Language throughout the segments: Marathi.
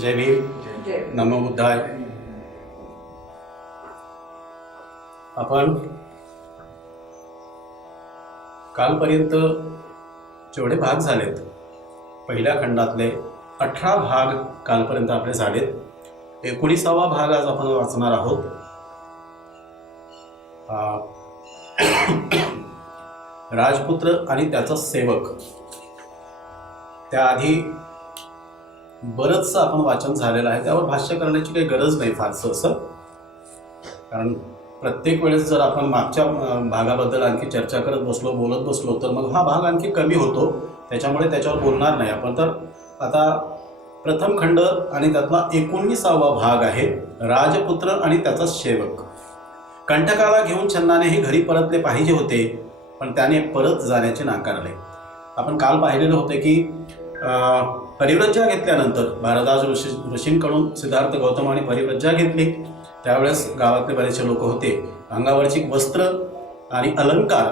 जय भीम, नमो बुद्धाय. आपण कालपर्यंत जेवढे भाग झालेत, पहिल्या खंडातले 18 भाग कालपर्यंत आपले झालेत. 19वा भाग आज आपण वाचणार आहोत. राजपुत्र आणि त्याचा सेवक. त्याआधी बरंचसं आपण वाचन झालेलं आहे, त्यावर भाष्य करण्याची काही गरज नाही फारसं असं, कारण प्रत्येक वेळेस जर आपण मागच्या भागाबद्दल आणखी चर्चा करत बसलो, बोलत बसलो, तर मग हा भाग आणखी कमी होतो. त्याच्यामुळे त्याच्यावर बोलणार नाही आपण. तर आता प्रथम खंड आणि त्यातला 19वा भाग आहे, राजपुत्र आणि त्याचा सेवक. कंटकाला घेऊन छन्नानेही घरी परतले पाहिजे होते, पण त्याने परत जाण्याचे नाकारले. आपण काल पाहिलेलं होते की परिव्रज्जा घेतल्यानंतर भारद्वाज ऋषींकडून सिद्धार्थ गौतमाने परिव्रज्जा घेतली. त्यावेळेस गावातले बरेचसे लोक होते. अंगावरची वस्त्र आणि अलंकार,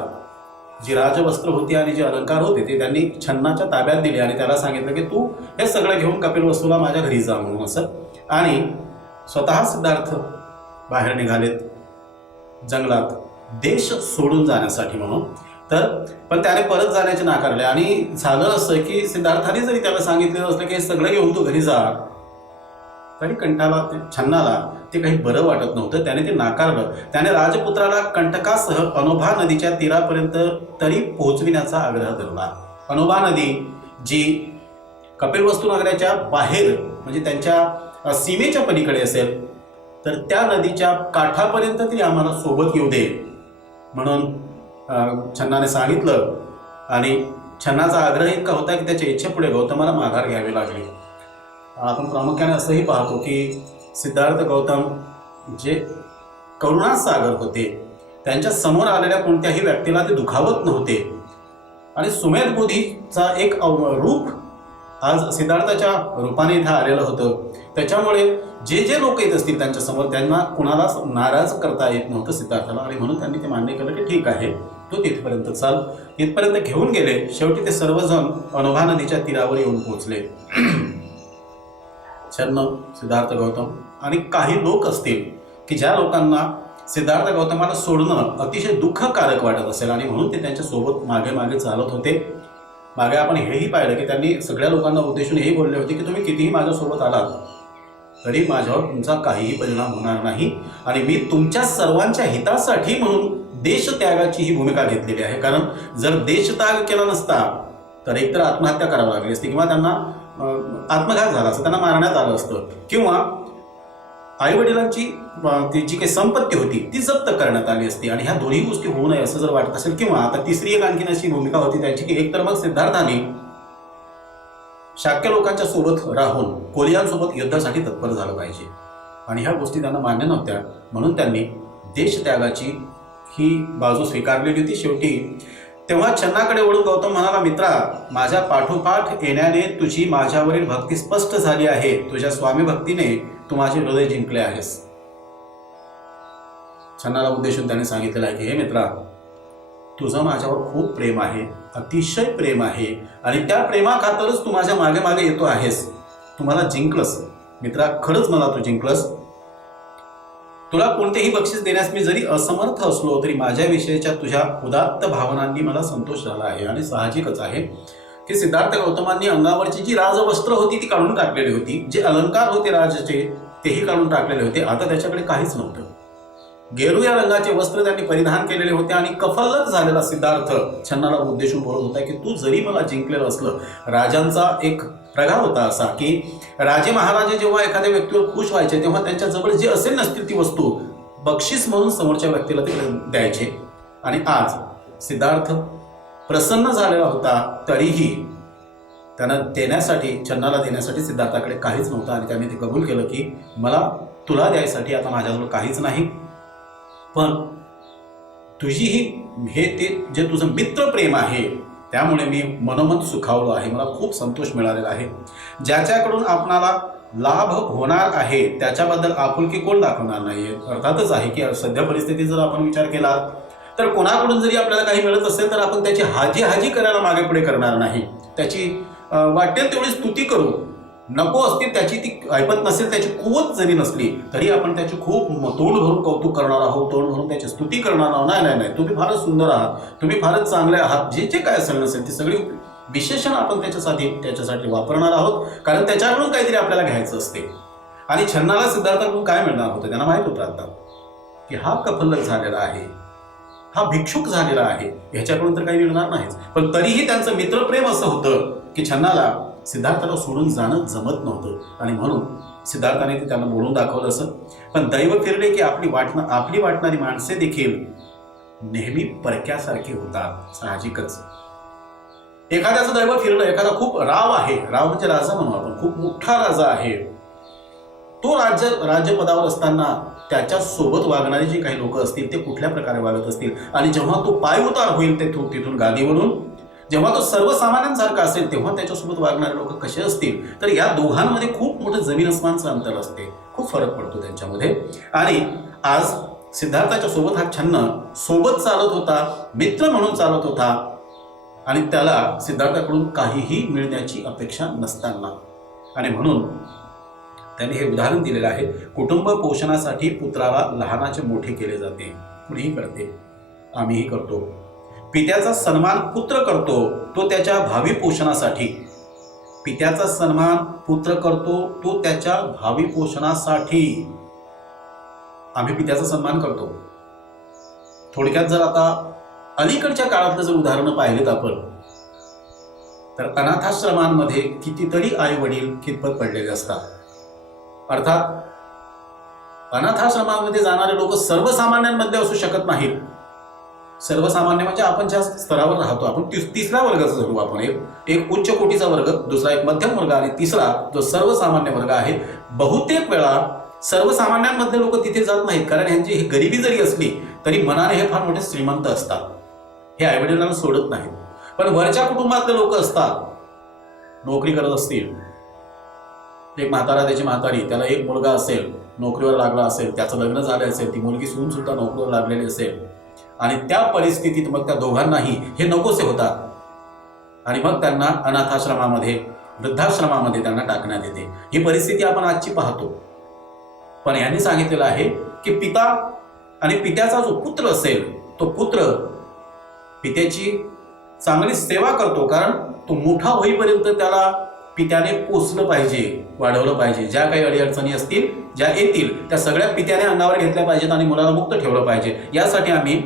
जी राजवस्त्र होती आणि जे अलंकार होते ते त्यांनी छन्नाच्या ताब्यात दिले आणि त्याला सांगितलं की तू हे सगळं घेऊन कपिलवस्तूला माझ्या घरी जा म्हणून असं. आणि स्वतः सिद्धार्थ बाहेर निघालेत जंगलात देश सोडून जाण्यासाठी म्हणून. तर पण त्याने परत जाण्याचे नाकारले. आणि झालं असं की सिद्धार्थाने जरी त्याला सांगितलेलं असलं की हे सगळं घेऊन तू घरी जा, तरी छन्नाला ते काही बरं वाटत नव्हतं. त्याने ते नाकारलं. त्याने राजपुत्राला कंटकासह अनोभा नदीच्या तीरापर्यंत तरी पोहोचविण्याचा आग्रह धरला. अनोभा नदी जी कपिलवस्तू नगराच्या बाहेर म्हणजे त्यांच्या सीमेच्या पलीकडे असेल, तर त्या नदीच्या काठापर्यंत तरी आम्हाला सोबत येऊ दे म्हणून छन्नाने सांगितलं. आणि छन्नाचा आग्रह इतका होता की त्याच्या इच्छेपुढे गौतमाला माघार घ्यावी लागली. आपण प्रामुख्याने असंही पाहतो की सिद्धार्थ गौतम जे करुणासागर होते, त्यांच्या समोर आलेल्या कोणत्याही व्यक्तीला ते दुखावत नव्हते. आणि सुमेध बुद्धीचा एक रूप आज सिद्धार्थाच्या रूपाने इथं आलेलं होतं. त्याच्यामुळे जे जे लोक येत असतील त्यांच्यासमोर त्यांना कुणाला नाराज करता येत नव्हतं सिद्धार्थाला. आणि म्हणून त्यांनी ते मान्य केलं की ठीक आहे, तो तिथपर्यंत चाल. तिथपर्यंत घेऊन गेले. शेवटी ते सर्वजण अनोभा नदीच्या तीरावर येऊन पोहोचले. छन्न, सिद्धार्थ गौतम आणि काही लोक असतील की ज्या लोकांना सिद्धार्थ गौतमाला सोडणं अतिशय दुःखकारक वाटत असेल आणि म्हणून ते त्यांच्यासोबत मागे मागे चालत होते. मागे आपण हेही पाहिलं की त्यांनी सगळ्या लोकांना उद्देशून हेही बोलले होते की तुम्ही कितीही माझ्यासोबत आलात तरी माझ्यावर तुमचा काहीही परिणाम होणार नाही. आणि मी तुमच्या सर्वांच्या हितासाठी म्हणून देशत्यागाची ही भूमिका घेतलेली आहे. कारण जर देशत्याग केला नसता तर एकतर आत्महत्या करावी लागली असती, किंवा त्यांना आत्मघात झाला असता, त्यांना मारण्यात आलं असतं, किंवा आईवडिलांची ती जी काही संपत्ती होती ती जप्त करण्यात आली असती. आणि ह्या दोन्ही गोष्टी होऊ नये असं जर वाटत असेल, किंवा आता तिसरी एक आणखीन अशी भूमिका होती त्यांची की एकतर मग सिद्धार्थाने शाक्य लोकांच्या सोबत राहून कोलियांसोबत युद्धासाठी तत्पर झालं पाहिजे. आणि ह्या गोष्टी त्यांना मान्य नव्हत्या, म्हणून त्यांनी देशत्यागाची ही बाजू स्वीकारलेली होती. शेवटी तेव्हा छन्नाकडे वळून गौतम म्हणाला, मित्रा, माझ्या पाठोपाठ येण्याने तुझी माझ्यावरील भक्ती स्पष्ट झाली आहे. तुझ्या स्वामी भक्तीने तू माझे हृदय जिंकले आहेस. छन्नाला उद्देशून त्याने सांगितलेलं आहे की हे मित्रा, तुझं माझ्यावर खूप प्रेम आहे, अतिशय प्रेम आहे, आणि त्या प्रेमाखातरच तू माझ्या मागे मागे येतो आहेस. तू मला जिंकलंस मित्रा, खरंच मला तू जिंकलंस. तुला कोणतेही बक्षीस देण्यास मी जरी असमर्थ असलो तरी माझ्याविषयीच्या तुझ्या उदात्त भावनांनी मला संतोष झाला आहे. आणि साहजिकच आहे की सिद्धार्थ गौतमांनी अंगावरची जी राजवस्त्र होती ती काढून टाकलेली होती, जे अलंकार होते राजाचे तेही काढून टाकलेले होते. आता त्याच्याकडे काहीच नव्हतं. गेरू या रंगाचे वस्त्र त्यांनी परिधान केलेले होते. आणि कफल्लक झालेला सिद्धार्थ छन्नाला उद्देशून बोलत होता की तू जरी मला जिंकलेलं असलं, राजांचा एक प्रघात होता असा की राजे महाराजे जेव्हा एखाद्या व्यक्तीवर खुश व्हायचे तेव्हा त्यांच्याजवळ जे असेल नसतील ती वस्तू बक्षीस म्हणून समोरच्या व्यक्तीला ते द्यायचे. आणि आज सिद्धार्थ प्रसन्न झालेला होता, तरीही त्यांना देण्यासाठी, छन्नाला देण्यासाठी सिद्धार्थाकडे काहीच नव्हतं. आणि त्याने ते कबूल केलं की मला तुला द्यायसाठी आता माझ्याजवळ काहीच नाही, पण तुझीही हे ते जे तुझं मित्रप्रेम आहे त्यामुळे मी मनोमन सुखावलो आहे, मला खूप संतोष मिळालेला आहे. ज्याच्याकडून आपणाला लाभ होणार आहे त्याच्याबद्दल आपुलकी कोण दाखवणार नाही. अर्थातच आहे की सध्या परिस्थितीत जर आपण विचार केला तर कोणाकडून जरी आपल्याला काही मिळत असेल तर आपण त्याची हाजी हाजी करायला मागे पुढे करणार नाही. त्याची वाटेल तेवढी स्तुती करू, नको असतील, त्याची ती ऐपत नसेल, त्याची कुवत जरी नसली तरी आपण त्याची खूप तोंड भरून कौतुक करणार आहोत, तोंड भरून त्याची स्तुती करणार आहोत. नाही नाही नाही, तुम्ही फारच सुंदर आहात, तुम्ही फारच चांगले आहात, जे जे काय असेल नसेल ती सगळी विशेषण आपण त्याच्यासाठी वापरणार आहोत, कारण त्याच्याकडून काहीतरी आपल्याला घ्यायचं असते. आणि छन्नाला सिद्धार्थाकडून काय मिळणार होतं त्यांना माहित होतं आता की हा कफल्लक झालेला आहे, हा भिक्षुक झालेला आहे, ह्याच्याकडून तर काही मिळणार नाहीच. पण तरीही त्यांचं मित्रप्रेम असं होतं की छन्नाला सिद्धार्थाला सोडून जाणं जमत नव्हतं आणि म्हणून सिद्धार्थाने ते त्यांना बोलून दाखवलं असं. पण दैव फिरले की आपली वाटणारी माणसे देखील नेहमी परक्यासारखी होतात. साहजिकच एखाद्याचं दैव फिरलं, एखादा खूप राव आहे, राव म्हणजे राजा म्हणू आपण, खूप मोठा राजा आहे, तो राज्यपदावर असताना त्याच्या सोबत वागणारे जे काही लोक असतील ते कुठल्या प्रकारे वागत असतील, आणि जेव्हा तो पाय उतार होईल तिथून गादीवरून, जेव्हा तो सर्वसामान्यांसारखा असेल तेव्हा त्याच्यासोबत वागणारे लोक कसे असतील, तर या दोघांमध्ये खूप मोठं जमीन अस्मानचं अंतर असते, खूप फरक पडतो त्यांच्यामध्ये. आणि आज सिद्धार्थाच्या सोबत हा छन्न सोबत चालत होता, मित्र म्हणून चालत होता, आणि त्याला सिद्धार्थाकडून काहीही मिळण्याची अपेक्षा नसताना. आणि म्हणून त्यांनी हे उदाहरण दिलेलं आहे, कुटुंब पोषणासाठी पुत्राला लहानाचे मोठे केले जाते, कुणीही करते, आम्हीही करतो. पित्याचा सन्मान पुत्र करतो तो त्याच्या भावी पोषणासाठी, पित्याचा सन्मान पुत्र करतो तो त्याच्या भावी पोषणासाठी. आम्ही पित्याचा सन्मान करतो. थोडक्यात जर आता अलीकडच्या काळातलं जर उदाहरणं पाहिलेत आपण, तर अनाथाश्रमांमध्ये कितीतरी आई वडील खितपत पडलेले असतात. अर्थात अनाथाश्रमामध्ये जाणारे लोक सर्वसामान्यांमध्ये असू शकत नाहीत. सर्वसामान्य म्हणजे आपण ज्या स्तरावर राहतो, आपण तिसऱ्या वर्गाचा धरू आपण, एक उच्च कोटीचा वर्ग, दुसरा एक मध्यम वर्ग, आणि तिसरा जो सर्वसामान्य वर्ग आहे. बहुतेक वेळा सर्वसामान्यांमध्ये लोक तिथे जात नाहीत, कारण ह्यांची गरिबी जरी असली तरी मनाने हे फार मोठे श्रीमंत असतात, हे आईवडिलांना सोडत नाहीत. पण वरच्या कुटुंबातले लोक असतात, नोकरी करत असतील, एक म्हातारा, त्याची म्हातारी, त्याला एक मुलगा असेल, नोकरीवर लागला असेल, त्याचं लग्न झालं असेल, ती मुलगी सून सुद्धा नोकरीवर लागलेली असेल, आणि त्या परिस्थितीत मग त्या दोघांनाही हे नकोसे होतात, आणि मग त्यांना अनाथाश्रमामध्ये, वृद्धाश्रमामध्ये त्यांना टाकण्यात येते. ही परिस्थिती आपण आजची पाहतो. पण यांनी सांगितलेलं आहे की पिता आणि पित्याचा जो पुत्र असेल, तो पुत्र पित्याची चांगली सेवा करतो, कारण तो मोठा होईपर्यंत त्याला पित्याने पोसलं पाहिजे, वाढवलं पाहिजे. ज्या काही अडीअडचणी असतील, ज्या येतील, त्या सगळ्या पित्याने अंगावर घेतल्या पाहिजेत आणि मुलाला मुक्त ठेवलं पाहिजे. यासाठी आम्ही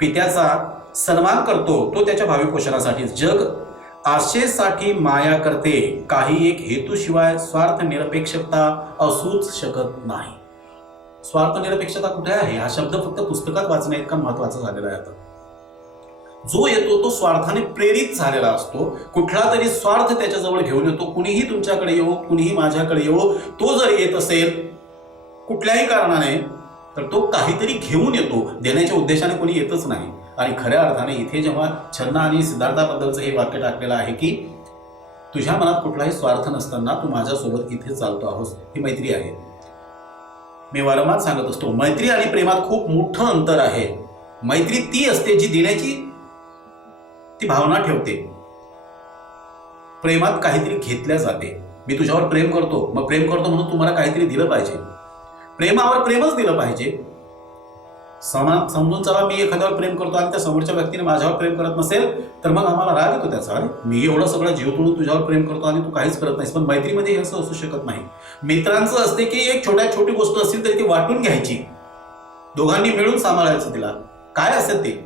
पित्याचा सन्मान करतो, तो त्याच्या भावी पोषणासाठी. जग आशेसाठी माया करते, काही एक हेतूशिवाय स्वार्थ निरपेक्षता असूच शकत नाही. स्वार्थ निरपेक्षता कुठे आहे? हा शब्द फक्त पुस्तकात वाचण्या इतका महत्वाचा झालेला आहे. आता जो येतो तो स्वार्थाने प्रेरित झालेला असतो, कुठला तरी स्वार्थ त्याच्याजवळ घेऊन येतो. कुणीही तुमच्याकडे येऊ, कुणीही माझ्याकडे येऊ, तो जर येत असेल कुठल्याही कारणाने, तर तो काहीतरी घेऊन येतो, देण्याच्या उद्देशाने कोणी येतच नाही. आणि खऱ्या अर्थाने इथे जेव्हा छन्ना आणि सिद्धार्थाबद्दलचं हे वाक्य टाकलेलं आहे की तुझ्या मनात कुठलाही स्वार्थ नसताना तू माझ्यासोबत इथे चालतो आहोस, ही मैत्री आहे. मी वारंवार सांगत असतो, मैत्री आणि प्रेमात खूप मोठं अंतर आहे. मैत्री ती असते जी देण्याची ती भावना ठेवते. प्रेमात काहीतरी घेतल्या जाते. मी तुझ्यावर प्रेम करतो, मग प्रेम करतो म्हणून तुम्हाला काहीतरी दिलं पाहिजे. प्रेमावर प्रेमच दिलं पाहिजे. समजून चला, मी एखाद्यावर प्रेम करतो आणि त्या समोरच्या व्यक्तीने माझ्यावर प्रेम करत नसेल तर मग आम्हाला राग येतो त्याचा. अरे मी एवढा सगळा जीव तोडून तुझ्यावर प्रेम करतो आणि तू काहीच करत नाहीस. पण मैत्रीमध्ये हे असं असू शकत नाही. मित्रांचं असते की एक छोटी गोष्ट असेल तरी ती वाटून घ्यायची, दोघांनी मिळून सांभाळायचं तिला, काय असेल ते.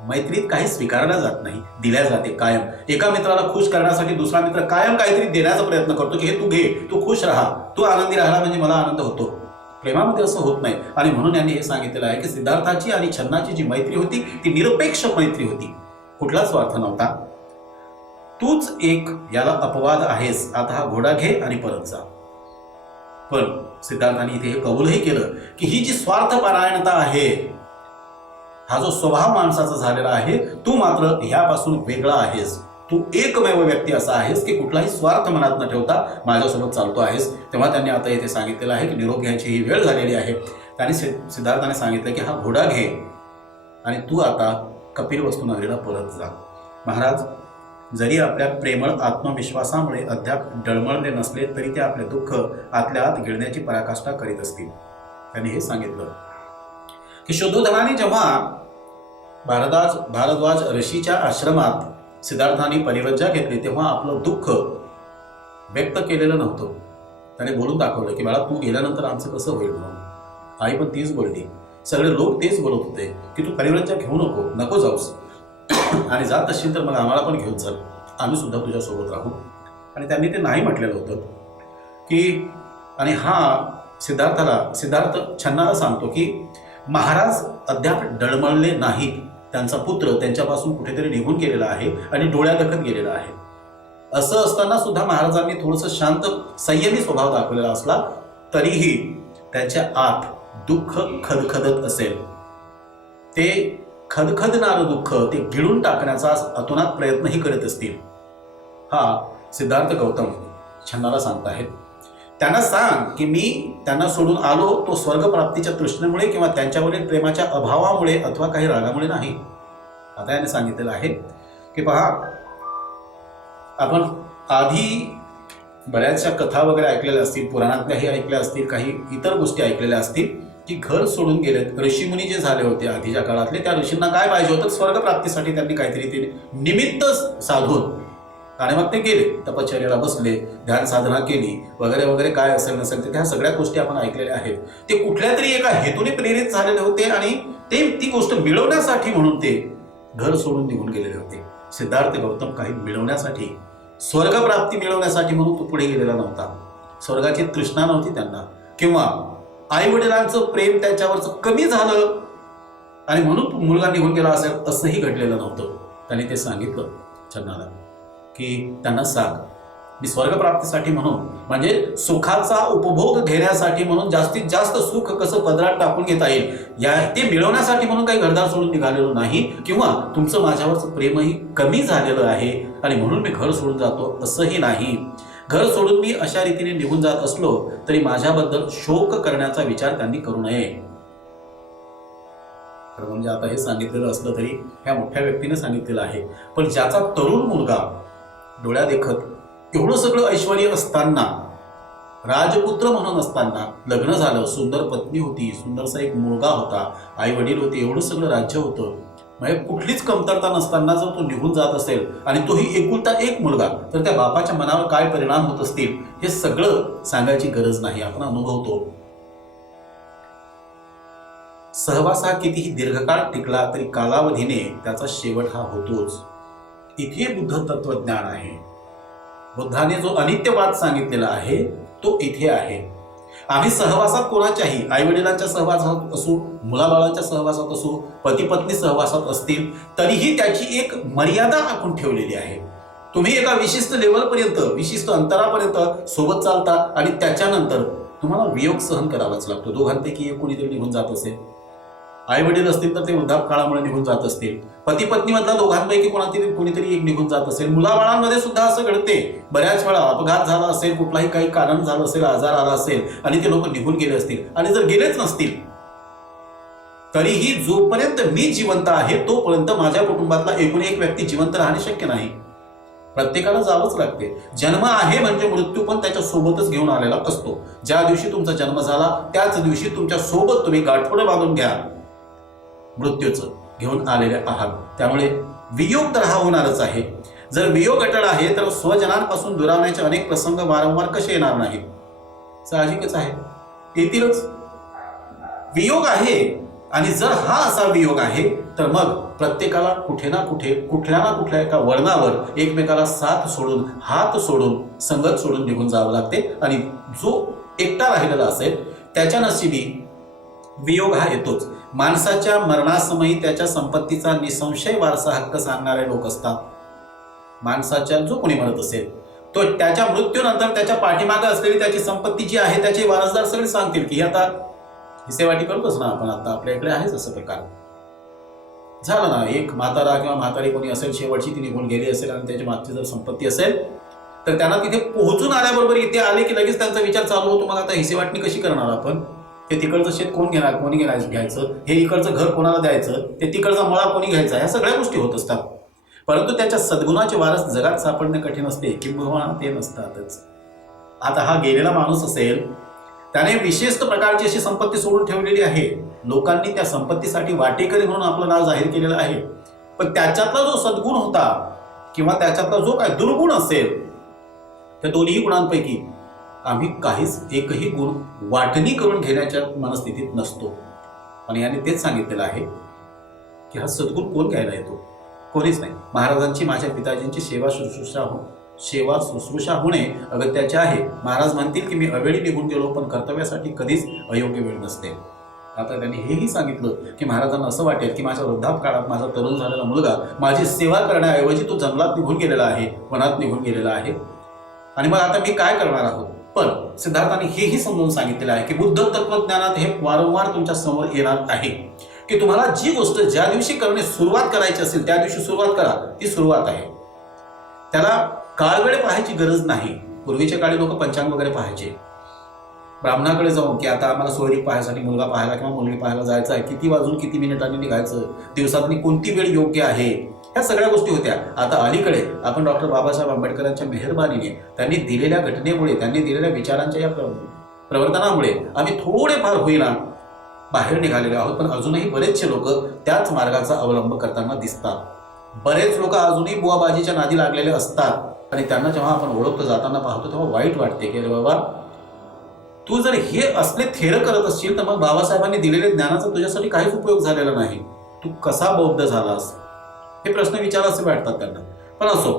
मैत्रीत काही स्वीकारला जात नाही, दिल्या जाते कायम. एका मित्राला खुश करण्यासाठी दुसरा मित्र कायम काहीतरी देण्याचा प्रयत्न करतो की हे तू घे, तू खुश राहा, तू आनंदी राहिला म्हणजे मला आनंद होतो. प्रेमामध्ये असं होत नाही. आणि म्हणून यांनी हे सांगितलेलं आहे की सिद्धार्थाची आणि छन्नाची जी मैत्री होती ती निरपेक्ष मैत्री होती, कुठलाच स्वार्थ नव्हता. तूच एक याला अपवाद आहेस, आता हा घोडा घे आणि परत जा. पण सिद्धार्थाने इथे हे कबूलही केलं की ही जी स्वार्थपरायणता आहे, हा जो स्वभाव माणसाचा झालेला आहे, तू मात्र ह्यापासून वेगळा आहेस. तू एकमेव व्यक्ती असा आहेस की कुठलाही स्वार्थ मनात न ठेवता माझ्यासोबत चालतो आहेस. तेव्हा त्यांनी आता इथे सांगितलेलं आहे की निरोप घ्यायची ही वेळ झालेली आहे. त्यांनी सिद्धार्थाने सांगितलं की हा घोडा घे आणि तू आता कपिलवस्तू नगरीला परत जा. महाराज, जरी आपल्या प्रेमळ आत्मविश्वासामुळे अद्याप डळमळले नसले तरी ते आपले दुःख आतल्या आत गिळण्याची पराकाष्ठा करीत असतील. त्यांनी हे सांगितलं की शुद्धोधनाने जेव्हा भारद्वाज ऋषीच्या आश्रमात सिद्धार्थाने परिव्रज्जा घेतली तेव्हा आपलं दुःख व्यक्त केलेलं नव्हतं. त्याने बोलून दाखवलं की बाळा तू गेल्यानंतर आमचं कसं होईल म्हणून. आई पण तीच बोलली, सगळे लोक तेच बोलत होते की तू परिव्रज्जा घेऊ नको जाऊस आणि जात असशील तर मग आम्हाला पण घेऊन चल, आम्ही सुद्धा तुझ्यासोबत राहू. आणि त्यांनी ते नाही म्हटलेलं होतं की आणि हा सिद्धार्थ छन्नाला सांगतो की महाराज अद्याप डळमळले नाहीत. त्यांचा पुत्र त्यांच्यापासून कुठेतरी निघून गेलेला आहे आणि डोळ्यादखत गेलेला आहे. असं असताना सुद्धा महाराजांनी थोडंसं शांत संयमी स्वभाव दाखवलेला असला तरीही त्यांच्या आत दुःख खदखदत असेल. ते खदखदणारं दुःख ते गिळून टाकण्याचा अतोनात प्रयत्नही करीत असतील. हा सिद्धार्थ गौतम छन्नाला सांगताहेत. त्यांना सांग की मी त्यांना सोडून आलो तो स्वर्गप्राप्तीच्या तृष्णेमुळे किंवा त्यांच्यावरील प्रेमाच्या अभावामुळे अथवा काही रागामुळे नाही. आता याने सांगितलेलं आहे की पहा, आपण आधी बऱ्याचशा कथा वगैरे ऐकलेल्या असतील, पुराणातल्याही ऐकल्या असतील, काही इतर गोष्टी ऐकलेल्या असतील की घर सोडून गेलेत. ऋषीमुनी जे झाले होते आधीच्या काळातले, त्या ऋषींना काय पाहिजे होतं, स्वर्गप्राप्तीसाठी त्यांनी काहीतरी ते निमित्त साधून आणि मग ते गेले, तपश्चर्याला बसले, ध्यान साधना केली वगैरे वगैरे, काय असेल नसेल तर त्या सगळ्या गोष्टी आपण ऐकलेल्या आहेत. ते कुठल्या तरी एका हेतूने प्रेरित झालेले होते आणि ते ती गोष्ट मिळवण्यासाठी म्हणून ते घर सोडून निघून गेलेले होते. सिद्धार्थ गौतम काही मिळवण्यासाठी, स्वर्गप्राप्ती मिळवण्यासाठी म्हणून तो पुढे गेलेला नव्हता. स्वर्गाची तृष्णा नव्हती त्यांना, किंवा आई वडिलांचं प्रेम त्याच्यावरचं कमी झालं आणि म्हणून मुलगा निघून गेला असेल असंही घडलेलं नव्हतं. त्यांनी ते सांगितलं छन्नाला की त्यांना सांग मी स्वर्गप्राप्तीसाठी म्हणून, म्हणजे सुखाचा उपभोग घेण्यासाठी म्हणून, जास्तीत जास्त सुख कसं पदरात टाकून घेता येईल ते मिळवण्यासाठी म्हणून काही घरदार सोडून निघालेलो नाही, किंवा तुमचं माझ्यावरचं प्रेमही कमी झालेलं आहे आणि म्हणून मी घर सोडून जातो असंही नाही. घर सोडून मी अशा रीतीने निघून जात असलो तरी माझ्याबद्दल शोक करण्याचा विचार त्यांनी करू नये. तर म्हणजे आता हे सांगितलेलं असलं तरी ह्या मोठ्या व्यक्तीने सांगितलेलं आहे. पण ज्याचा तरुण मुलगा डोळ्या देखत एवढं सगळं ऐश्वर्य असताना, राजपुत्र म्हणून असताना, लग्न झालं, सुंदर पत्नी होती, सुंदरसा एक मुलगा होता, आई वडील होते, एवढं सगळं राज्य होतं, म्हणजे कुठलीच कमतरता नसताना जर तो निघून जात असेल आणि तोही एकुलता एक मुलगा, तर त्या बापाच्या मनावर काय परिणाम होत असतील हे सगळं सांगायची गरज नाही, आपण अनुभवतो. सहवास हा कितीही दीर्घकाळ टिकला तरी कालावधीने त्याचा शेवट हा होतोच. इथे बुद्ध तत्वज्ञान आहे. बुद्धाने जो अनित्यवाद सांगितलेला आहे तो इथे आहे. आम्ही सहवासात कोणाच्याही, आई वडिलांच्या सहवासात असू, मुलाबाळांच्या सहवासात असू, पती पत्नी सहवासात असतील, तरीही त्याची एक मर्यादा आखून ठेवलेली आहे. तुम्ही एका विशिष्ट लेवलपर्यंत, विशिष्ट अंतरापर्यंत सोबत चालता आणि त्याच्यानंतर तुम्हाला वियोग सहन करावाच लागतो. दोघांपैकी एक कोणीतरी निघून जात असेल, आई वडील असतील तर ते वृद्धापकाळामुळे निघून जात असतील, पती पत्नीमधला दोघांपैकी कोणीतरी एक निघून जात असेल, मुलाबाळांमध्ये सुद्धा असं घडते. बऱ्याच वेळा अपघात झाला असेल, कुठलाही काही कारण झालं असेल, आजार आला असेल आणि ते लोक निघून गेले असतील, आणि जर गेलेच नसतील तरीही जोपर्यंत मी जिवंत आहे तोपर्यंत माझ्या कुटुंबातला एकूण एक व्यक्ती जिवंत राहणे शक्य नाही. प्रत्येकाला जावंच लागते. जन्म आहे म्हणजे मृत्यू पण त्याच्या सोबतच घेऊन आलेला असतो. ज्या दिवशी तुमचा जन्म झाला त्याच दिवशी तुमच्या सोबत तुम्ही गाठोडं बांधून घ्या, मृत्यूचं घेऊन आलेले आहात. त्यामुळे वियोग तर हा होणारच आहे. जर वियोग अटळ आहे तर स्वजनांपासून दुरावण्याचे अनेक प्रसंग वारंवार कसे येणार नाहीत? साहजिकच आहे, येतीलच. वियोग आहे, आणि जर हा असा वियोग आहे तर मग प्रत्येकाला कुठे ना कुठे, कुठल्या ना कुठल्या एका वळणावर एकमेकाला साथ सोडून, हात सोडून, संगत सोडून निघून जावं लागते. आणि जो एकटा राहिलेला असेल त्याच्या नशिबी वियोग हा येतोच. माणसाच्या मरणासमयी त्याच्या संपत्तीचा निसंशय वारसा हक्क सांगणारे लोक असतात. माणसाच्या जो कोणी मरत असेल तो त्याच्या मृत्यूनंतर त्याच्या पाठीमागे असलेली त्याची संपत्ती जी आहे त्याचे वारसदार सगळे सांगतील की आता हिसेवाटी करतोच ना आपण, आता आपल्या इकडे आहेच असं प्रकार झालं ना. एक म्हातारा किंवा म्हातारी कोणी असेल, शेवटची ती निघून गेली असेल आणि त्याची मागची जर संपत्ती असेल तर त्यांना तिथे पोहोचून आल्याबरोबर इथे आले की लगेच त्यांचा विचार चालू होतो, मग आता हिसेवाटणी कशी करणार आपण? ते तिकडचं शेत कोण घेणार, कोणी घ्यायचं, हे इकडचं घर कोणाला द्यायचं, ते तिकडचा मळा कोणी घ्यायचा, ह्या सगळ्या गोष्टी होत असतात. परंतु त्याच्या सद्गुणाचे वारस जगात सापडणे कठीण असते, किंबहुना ते नसतातच. आता हा गेलेला माणूस असेल, त्याने विशिष्ट प्रकारची अशी संपत्ती सोडून ठेवलेली आहे. लोकांनी त्या संपत्तीसाठी वाटेकरी म्हणून आपलं नाव जाहीर केलेलं आहे. पण त्याच्यातला जो सद्गुण होता किंवा त्याच्यातला जो काय दुर्गुण असेल, त्या दोन्ही गुणांपैकी आम्ही काहीच एकही गुण वाटणी करून घेण्याच्या मनस्थितीत नसतो. आणि याने तेच सांगितलेलं आहे की हा सद्गुण कोण घ्यायला येतो? कोणीच नाही. महाराजांची, माझ्या पिताजींची सेवा शुश्रूषा होणे अगत्याचे आहे. महाराज म्हणतील की मी अवेळी निघून गेलो, पण कर्तव्यासाठी कधीच अयोग्य वेळ नसते. आता त्यांनी हेही सांगितलं की महाराजांना असं वाटेल की माझ्या वृद्धापकाळात माझा तरुण झालेला मुलगा माझी सेवा करण्याऐवजी तो जंगलात निघून गेलेला आहे, वनात निघून गेलेला आहे, आणि मग आता मी काय करणार आहोत. पण सिद्धार्थाने हेही समजून सांगितलेलं आहे की बुद्ध तत्वज्ञानात हे वारंवार तुमच्या समोर येणार आहे की तुम्हाला जी गोष्ट ज्या दिवशी करणे सुरुवात करायची असेल त्या दिवशी सुरुवात करा. ती सुरुवात आहे. त्याला काळवेळ पाहायची गरज नाही. पूर्वीच्या काळी लोक पंचांग वगैरे पाहायचे. ब्राह्मणाकडे जाऊन की आता आम्हाला सोयरी पाहायसाठी मुलगा पाहायला किंवा मुलगी पाहायला जायचं आहे, किती वाजून किती मिनिटांनी निघायचं, दिवसातली कोणती वेळ योग्य आहे, ह्या सगळ्या गोष्टी होत्या. आता अलीकडे आपण डॉक्टर बाबासाहेब आंबेडकरांच्या मेहरबानीने, त्यांनी दिलेल्या घटनेमुळे, त्यांनी दिलेल्या विचारांच्या या प्रवर्तनामुळे आम्ही थोडेफार होईना बाहेर निघालेले आहोत. पण अजूनही बरेचसे लोक त्याच मार्गाचा अवलंब करताना दिसतात. बरेच लोक अजूनही बुवाबाजीच्या नादी लागलेले असतात आणि त्यांना जेव्हा आपण ओळखतो, जाताना पाहतो, तेव्हा वाईट वाटते की अरे बाबा, तू जर हे असले थेर करत असशील तर मग बाबासाहेबांनी दिलेल्या ज्ञानाचा तुझ्यासाठी काहीच उपयोग झालेला नाही. तू कसा बौद्ध झालास, हे प्रश्न विचारायचे वाटतात त्यांना. पण असो,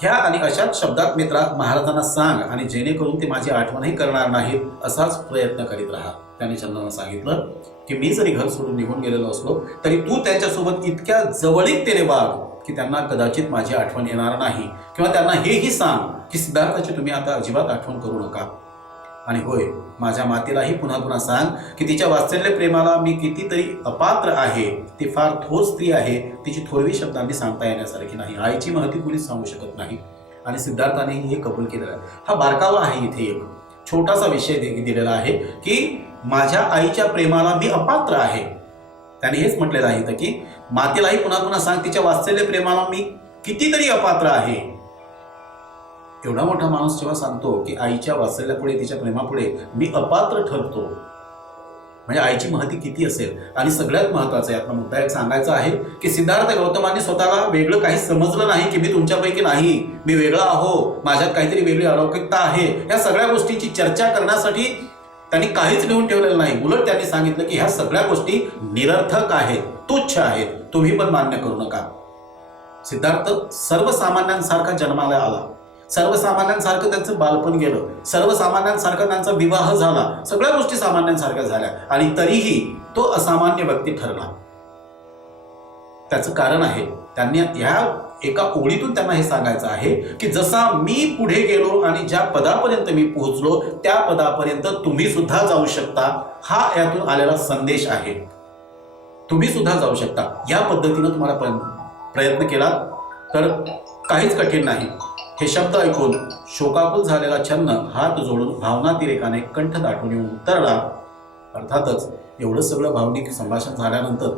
ह्या आणि अशाच शब्दात मित्रा महाराजांना सांग, आणि जेणेकरून ते माझी आठवणही करणार नाहीत असाच प्रयत्न करीत राहा. त्याने चंद्रांना सांगितलं की मी जरी घर सोडून निघून गेलेलो असलो तरी तू त्यांच्यासोबत इतक्या जवळीकतेने वाग की त्यांना कदाचित माझी आठवण येणार नाही. किंवा त्यांना हेही सांग की सिद्धार्थाची तुम्ही आता अजिबात आठवण करू नका. आणि होय, माझ्या मातेलाही पुन्हा पुन्हा सांग की तिच्या वात्सल्य प्रेमाला मी कितीतरी अपात्र आहे. ती फार थोर स्त्री आहे, तिची थोरवी शब्दांनी सांगता येण्यासारखी नाही. आईची महती कुणीच सांगू शकत नाही. आणि सिद्धार्थानेही हे कबूल केलेलं आहे. हा बारकावा आहे. इथे एक छोटासा विषय दिलेला आहे की माझ्या आईच्या प्रेमाला मी अपात्र आहे. त्याने हेच म्हटलेलं आहे की मातेलाही पुन्हा पुन्हा सांग तिच्या वात्सल्य प्रेमाला मी कितीतरी अपात्र आहे. एवढा मोठा माणूस जेव्हा सांगतो की आईच्या वात्सल्यापुढे, तिच्या प्रेमापुढे मी अपात्र ठरतो, म्हणजे आईची महती किती असेल. आणि सगळ्यात महत्वाचं यातला मुद्दा एक सांगायचा आहे की सिद्धार्थ गौतमांनी स्वतःला वेगळं काही समजलं नाही की मी तुमच्यापैकी नाही, मी वेगळा आहो, माझ्यात काहीतरी वेगळी अलौकिकता आहे. या सगळ्या गोष्टींची चर्चा करण्यासाठी त्यांनी काहीच लिहून ठेवलेलं नाही. उलट त्यांनी सांगितलं की ह्या सगळ्या गोष्टी निरर्थक आहेत, तुच्छ आहेत, तुम्ही पण मान्य करू नका. सिद्धार्थ सर्वसामान्यांसारखा जन्माला आला, सर्वसामान्यांसारखं त्यांचं बालपण गेलं, सर्वसामान्यांसारखा त्यांचा विवाह झाला, सगळ्या गोष्टी सामान्यांसारख्या झाल्या, आणि तरीही तो असामान्य व्यक्ती ठरला. त्याचं कारण आहे, त्यांनी ह्या एका ओळीतून त्यांना हे सांगायचं आहे की जसा मी पुढे गेलो आणि ज्या पदापर्यंत मी पोहोचलो त्या पदापर्यंत तुम्ही सुद्धा जाऊ शकता. हा यातून आलेला संदेश आहे. तुम्ही सुद्धा जाऊ शकता. या पद्धतीनं तुम्हाला प्रयत्न केला तर काहीच कठीण नाही. हे शब्द ऐकून शोकाकुल झालेला छन्न हात जोडून भावनातिरेकाने कंठ दाटून येऊन उतरला. अर्थातच एवढं सगळं भावनिक संभाषण झाल्यानंतर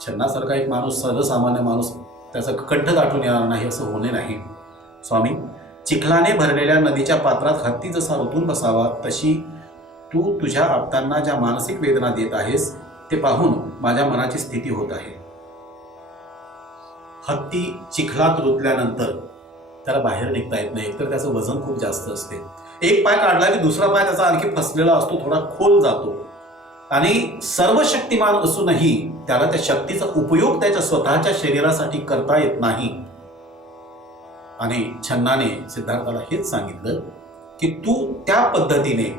छन्नासारखा एक माणूस, सर्वसामान्य माणूस, त्याचा कंठ दाटून येणार नाही असं होणे नाही. स्वामी, चिखलाने भरलेल्या नदीच्या पात्रात हत्ती जसा ओतून बसावा तशी तू तुझ्या आप्तांना ज्या मानसिक वेदना देत आहेस ते पाहून माझ्या मनाची स्थिती होत आहे. हत्ती चिखलात रुतल्यानंतर त्याला बाहेर निघता येत नाही. एकतर त्याचं वजन खूप जास्त असते. एक पाय काढला की दुसरा पाय त्याचा आणखी फसलेला असतो, थोडा खोल जातो, आणि सर्व शक्तिमान असूनही त्याला त्या शक्तीचा उपयोग त्याच्या स्वतःच्या शरीरासाठी करता येत नाही. आणि छन्नाने सिद्धार्थाला हेच सांगितलं की तू त्या पद्धतीने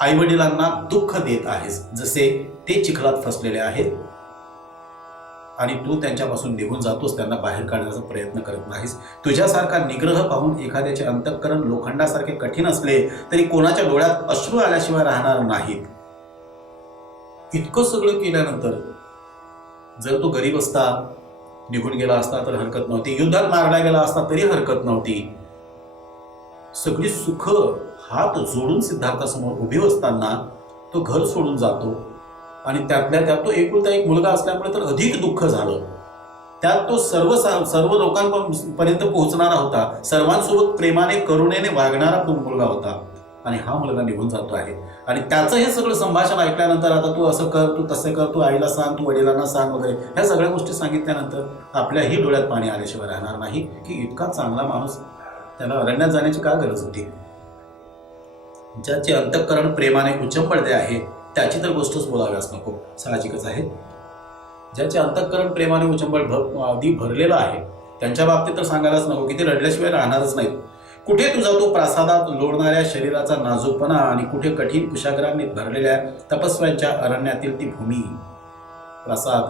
आईवडिलांना दुःख देत आहेस जसे ते चिखलात फसलेले आहेत, आणि तू त्यांच्यापासून निघून जातोस, त्यांना बाहेर काढण्याचा प्रयत्न करत नाहीस. तुझ्यासारखा निग्रह पाहून एखाद्याचे अंतःकरण लोखंडासारखे कठीण असले तरी कोणाच्या डोळ्यात अश्रू आल्याशिवाय राहणार नाहीत. इतकं सगळं केल्यानंतर जर तो गरीब असता, निघून गेला असता तर हरकत नव्हती, युद्धात मारला गेला असता तरी हरकत नव्हती. सगळी सुख हात जोडून सिद्धार्थासमोर उभी असताना तो घर सोडून जातो, आणि त्यातल्या त्यात तो एकुलता एक मुलगा असल्यामुळे तर अधिक दुःख झालं. त्यात तो सर्व लोकांपर्यंत पोहोचणारा होता, सर्वांसोबत प्रेमाने करुणेने वागणारा तो मुलगा होता. आणि हा मुलगा निघून जातो आहे. आणि त्याचं हे सगळं संभाषण ऐकल्यानंतर आता तू असं कर, तू तसं कर, तू आईला सांग, तू वडिलांना सांग वगैरे, ह्या सगळ्या गोष्टी सांगितल्यानंतर आपल्याही डोळ्यात पाणी आल्याशिवाय राहणार नाही की इतका चांगला माणूस, त्याला अरण्यात जाण्याची काय गरज होती. ज्याचे अंतःकरण प्रेमाने उचंबळले आहे त्याची तर गोष्टच बोलाव्यास नको, साहजिकच आहे. ज्याचे अंतःकरण प्रेमाने अगदी भरलेलं आहे त्यांच्या बाबतीत तर सांगायलाच नको की ते रडल्याशिवाय राहणारच नाहीत. कुठे तुझा तो प्रासादात लोळणाऱ्या शरीराचा नाजूकपणा आणि कुठे कठीण कुशाग्रांनी भरलेल्या तपस्व्यांच्या अरण्यातील ती भूमी, प्रासाद,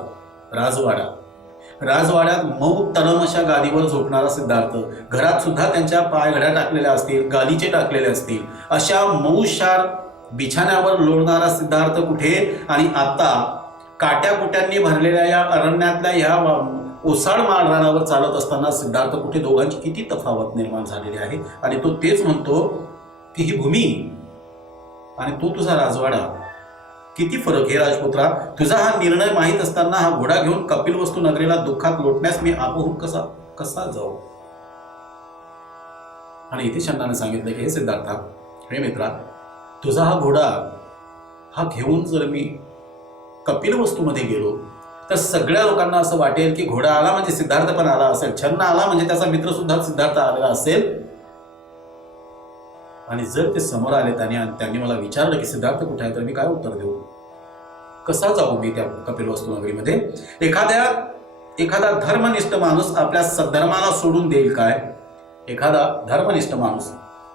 राजवाड्यात मऊ तनम अशा गादीवर झोपणारा सिद्धार्थ, घरात सुद्धा त्यांच्या पायघड्या टाकलेल्या असतील, गालीचे टाकलेले असतील, अशा मऊशार बिछाण्यावर लोळणारा सिद्धार्थ कुठे, आणि आता काट्याकुट्यांनी भरलेल्या या अरण्यातल्या ह्या ओसाड माळरानावर चालत असताना सिद्धार्थ कुठे, दोघांची किती तफावत निर्माण झालेली आहे. आणि तो तेच म्हणतो की ही भूमी आणि तो तुझा राजवाडा, किती फरक हे राजपुत्रा. तुझा हा निर्णय माहीत असताना हा घोडा घेऊन कपिलवस्तू नगरीला दुःखात लोटण्यास मी आपोहून कसा जाऊ. आणि इथे छंदाने सांगितलं की हे सिद्धार्था, हे मित्रा, तुझा हा घोडा हा घेऊन जर मी कपिलवस्तूमध्ये गेलो तर सगळ्या लोकांना असं वाटेल की घोडा आला म्हणजे सिद्धार्थ पण आला असेल, छन्न आला म्हणजे त्याचा मित्र सुद्धा सिद्धार्थ आलेला असेल. आणि जर ते समोर आले त्यांनी मला विचारलं की सिद्धार्थ कुठे आहे, तर मी काय उत्तर देऊ, कसा जाऊ मी त्या कपिलवस्तू नगरीमध्ये. एखादा धर्मनिष्ठ माणूस आपल्या सद्धर्माला सोडून देईल काय. एखादा धर्मनिष्ठ माणूस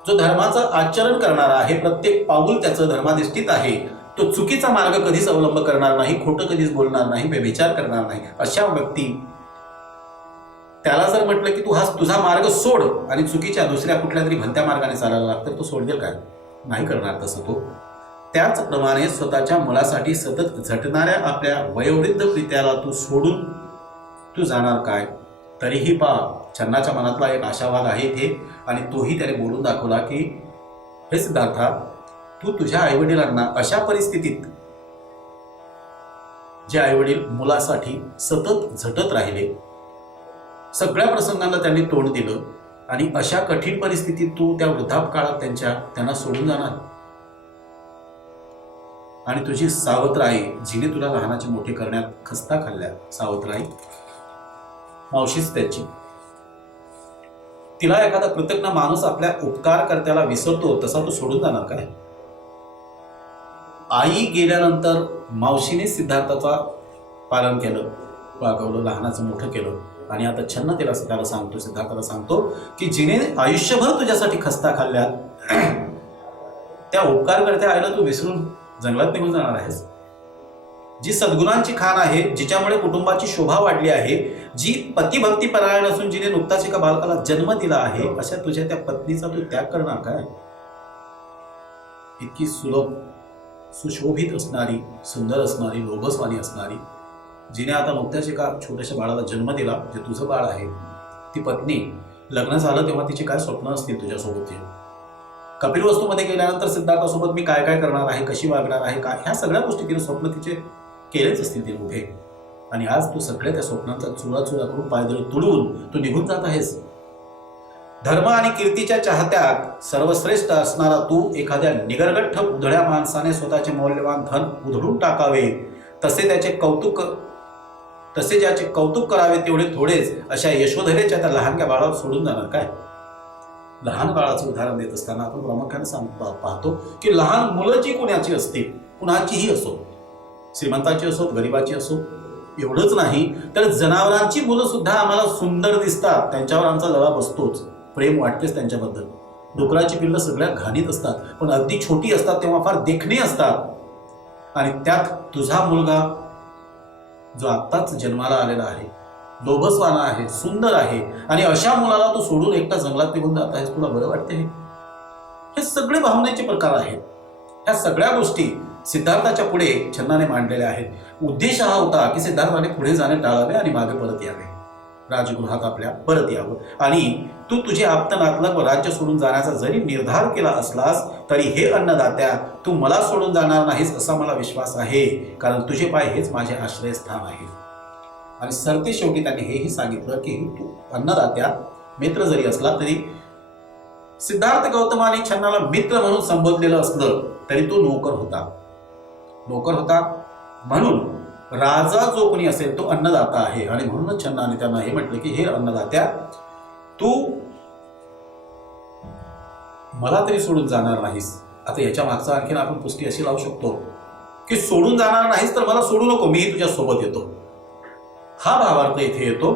जो धर्माचं आचरण करणारा आहे, प्रत्येक पाऊल त्याचं धर्माधिष्ठित आहे, तो चुकीचा मार्ग कधीच अवलंब करणार नाही, खोटं कधीच बोलणार नाही, व्यभिचार करणार नाही, अशा व्यक्ती, त्याला जर म्हटलं की तू हा तुझा मार्ग सोड आणि चुकीच्या दुसऱ्या कुठल्या तरी भलत्या मार्गाने चालायला लागतं, तो सोड देईल काय, नाही करणार तसं तो. त्याचप्रमाणे स्वतःच्या मुलासाठी सतत झटणाऱ्या आपल्या वयोवृद्ध प्रित्याला तू सोडून तू जाणार काय. तरीही छन्नाच्या मनातला एक आशावाद आहे इथे, आणि तोही त्याने बोलून दाखवला की हे सिद्धार्था, तू तुझ्या आईवडिलांना अशा परिस्थितीत, जे आईवडील मुलासाठी सतत झटत राहिले, सगळ्या प्रसंगांना त्यांनी तोंड दिलं, आणि अशा कठीण परिस्थितीत तू त्या वृद्धापकाळात त्यांना सोडून जाणार. आणि तुझी सावत्र आई, जिने तुला लहानाचे मोठे करण्यात खस्ता खाल्ल्या, सावत्र आई मावशीच त्याची, तिला एखादा कृतज्ञ माणूस आपल्या उपकारकर्त्याला विसरतो तसा तू सोडून जाणार काय. आई गेल्यानंतर मावशीने सिद्धार्थाचा पालन केलं, वागवलं, लहानाचं मोठं केलं. आणि आता छन्न त्याला सांगतो, सिद्धार्थाला सांगतो की जिने आयुष्यभर तुझ्यासाठी खस्ता खाल्ल्या, त्या उपकारकर्त्या आईला तू विसरून जंगलात निघून जाणार आहेस. जी सद्गुणांची खाण आहे, जिच्यामुळे कुटुंबाची शोभा वाढली आहे, जी पतिभक्ती परायण असून जिने नुकताच एका बालकाला जन्म दिला आहे, अशा तुझ्या त्या पत्नीचा तू त्याग करणार काय. इतकी सुलभ, सुशोभित असणारी, सुंदर असणारी, लोभसवाणी असणारी, जिने आता नुकत्याच एका छोट्याशा बाळाला जन्म दिला, जे तुझं बाळ आहे, ती पत्नी लग्न झालं तेव्हा तिची काय स्वप्न असतील तुझ्यासोबतची. कपिलवस्तूमध्ये गेल्यानंतर सिद्धार्थासोबत मी काय काय करणार आहे, कशी वागणार आहे, काय, ह्या सगळ्या गोष्टी तिने स्वप्न तिचे केलेच असतील तिने उभे. आणि आज तू सगळ्या त्या स्वप्नांचा चुरा करून पायदळी तुडवून तू निघून जात आहेस. धर्म आणि कीर्तीच्या चाहत्यात सर्वश्रेष्ठ असणारा तू एखाद्या निगरगठ्ठ उधळ्या माणसाने स्वतःचे मौल्यवान धन उधळून टाकावे, तसे ज्याचे कौतुक करावे तेवढे थोडेच अशा यशोधरेच्या त्या लहानग्या बाळावर सोडून जाणार काय. लहान बाळाचं उदाहरण देत असताना आपण प्रामुख्याने पाहतो की लहान मुलं जी कोणाची असतील, कुणाचीही असो, श्रीमंताची असो, गरिबाची असो, एवढंच नाही तर जनावरांची मुलं सुद्धा आम्हाला सुंदर दिसतात, त्यांच्यावर आमचा लळा बसतोच, प्रेम वाटतेच त्यांच्याबद्दल. डुकराची पिल्लं सगळ्या घाणीत असतात, पण अगदी छोटी असतात तेव्हा फार देखणी असतात. आणि त्यात तुझा मुलगा जो आत्ताच जन्माला आलेला आहे, लोभसवाना आहे, सुंदर आहे, आणि अशा मुलाला तू सोडून एकटा जंगलात निघून जात आहेस, तुला बरं वाटते. हे सगळे भावनेचे प्रकार आहेत. ह्या सगळ्या गोष्टी सिद्धार्थाच्या पुढे छन्नाने मांडलेल्या आहेत. उद्देश हा होता की सिद्धार्थाने पुढे जाणे टाळावे आणि मागे परत यावे, राजगृहात आपल्या परत यावं. आणि तू तुझे आप्त नातलग व राज्य सोडून जाण्याचा जरी निर्धार केला असलास तरी हे अन्नदात्या, तू मला सोडून जाणार नाहीस असा मला विश्वास आहे, कारण तुझे पाय हेच माझे आश्रयस्थान आहे. आणि सरते शेवटी त्यांनी हेही सांगितलं की तू अन्नदात्या मित्र जरी असला तरी सिद्धार्थ गौतमाने छन्नाला मित्र म्हणून संबोधलेलं असलं तरी तो नोकर होता म्हणून राजा जो कोणी असेल तो अन्नदाता आहे. आणि म्हणूनच छन्नाने त्यांना हे म्हटलं की हे अन्नदात्या, तू मला तरी सोडून जाणार नाहीस. आता याच्या मागचा आणखीन आपण पुष्टी अशी लावू शकतो की सोडून जाणार नाहीस तर मला सोडू नको, मीही तुझ्या सोबत येतो. हा भावार्थ इथे येतो.